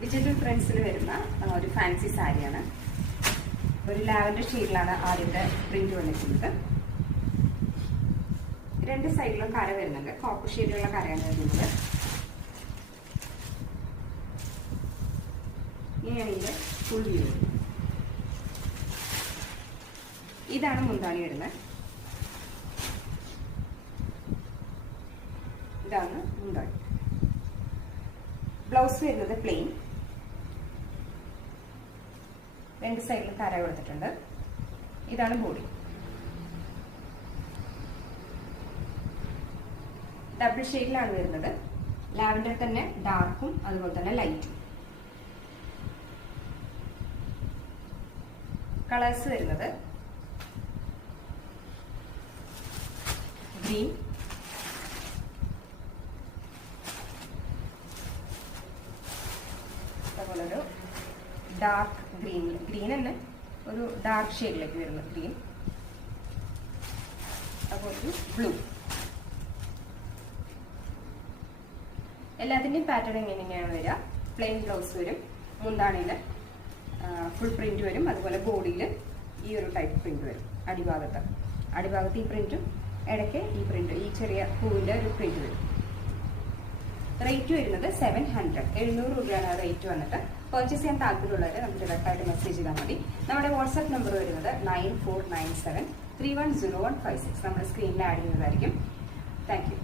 Digital പ്രിന്റ്സിൽ വരുന്ന ഒരു fancy സാരിയാണ്. ഒരു ലാവൻഡർ ഷെയ്ഡിലാണ് ആദ്യത്തെ പ്രിന്റ് വന്നിട്ടുള്ളത്. രണ്ട് സൈഡിലും കര വരുന്നുണ്ട്. കോപ്പർ ഷെയ്ഡിലുള്ള കരയാണ് വരുന്നത്. ഇങ്ങനെയാണ് ഇതിന്റെ ഫുൾ വ്യൂ. ഇതാണ് മുന്താണി വരുന്നത്. ഇതാണ് മുന്താണി. ബ്ലൗസ് വരുന്നത് പ്ലെയിൻ. രണ്ട് സൈഡിലും കര കൊടുത്തിട്ടുണ്ട്. ഇതാണ് ബോഡി. ഡബിൾ ഷെയ്ഡിലാണ് വരുന്നത്. ലാവൻഡർ തന്നെ ഡാർക്കും അതുപോലെ തന്നെ ലൈറ്റും. കളേഴ്സ് വരുന്നത് ഗ്രീൻ, അതുപോലെ ഒരു ഡാർക്ക് ഗ്രീൻ തന്നെ ഒരു ഡാർക്ക് ഷെയ്ഡിലേക്ക് വരുന്ന ഗ്രീൻ, അതുപോലെ ഒരു ബ്ലൂ. എല്ലാത്തിൻ്റെയും പാറ്റേൺ എങ്ങനെയാണ് വരിക? പ്ലെയിൻ ബ്ലൗസ് വരും, മുന്താണിയിൽ ഫുൾ പ്രിന്റ് വരും, അതുപോലെ ബോഡിയിൽ ഈ ഒരു ടൈപ്പ് പ്രിന്റ് വരും. അടിഭാഗത്ത് ഈ പ്രിന്റും ഇടയ്ക്ക് ഈ പ്രിന്റ്, ഈ ചെറിയ പൂവിന്റെ ഒരു പ്രിന്റ് വരും. റേറ്റ് വരുന്നത് 700, 700 രൂപയാണ് റേറ്റ് വന്നിട്ട്. പർച്ചേസ് ചെയ്യാൻ താല്പര്യമുള്ളവർ നമുക്ക് ഡയറക്റ്റായിട്ട് മെസ്സേജ് ചെയ്താൽ മതി. നമ്മുടെ വാട്സ്ആപ്പ് നമ്പർ വരുന്നത് 9497310156. നമ്മുടെ സ്ക്രീനിൽ ആഡ് ചെയ്യുന്നതായിരിക്കും. Thank you.